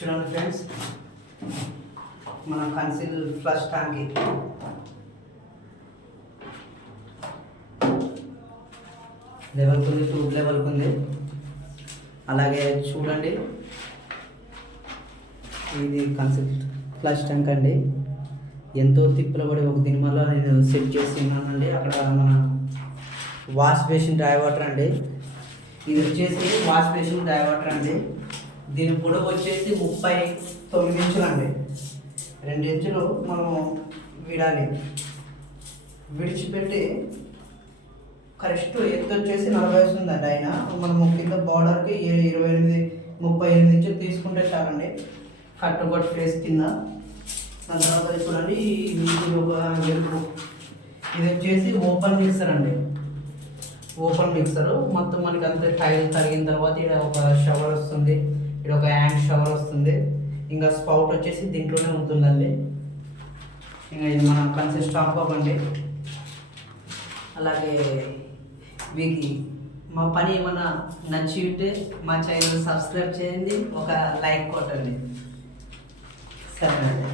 చూడండి ఫ్రెండ్స్, మన కన్సిల్ ఫ్లష్ ట్యాంక్కి లెవెల్కి ఉంది, ట్యూబ్ లెవెల్కి ఉంది. అలాగే చూడండి, ఇది కన్సిల్ ఫ్లష్ ట్యాంక్ అండి. ఎంతో తిప్పుల పడి ఒక దినమల్ల నేను సెట్ చేసి ఉన్నానండి. అక్కడ మన వాష్ బేసిన్ డైవర్టర్ అండి. ఇది వచ్చేసి వాష్ బేసిన్ డైవర్టర్ అండి. దీని పొడవు వచ్చేసి 39 ఇంచులు అండి. 2 ఇంచులు మనం విడాలి, విడిచిపెట్టి కరెక్ట్ ఎత్తు వచ్చేసి 40 వస్తుందండి. అయినా మనము కింద బార్డర్కి 38 ఇంచులు తీసుకుంటే చాలండి. కట్టుబడి ఫేస్ కింద. దాని తర్వాత చూడండి, ఇది ఒక వెలుపు. ఇది వచ్చేసి ఓపెన్ మిక్సర్ అండి. ఓపెన్ మిక్సర్ మొత్తం మనకి అంత టైల్ తరిగిన తర్వాత ఇక్కడ ఒక షవర్ వస్తుంది, ఇక్కడ ఒక హ్యాండ్ షవర్ వస్తుంది. ఇంకా స్పౌట్ వచ్చేసి దీంట్లోనే ఉంటుందండి. ఇంకా ఇది మన కన్సిల్ స్టాప్ అవ్వండి. అలాగే మీకు మా పని ఏమైనా నచ్చి ఉంటే మా ఛానల్ సబ్స్క్రైబ్ చేయండి, ఒక లైక్ కొట్టండి. సరేనండి.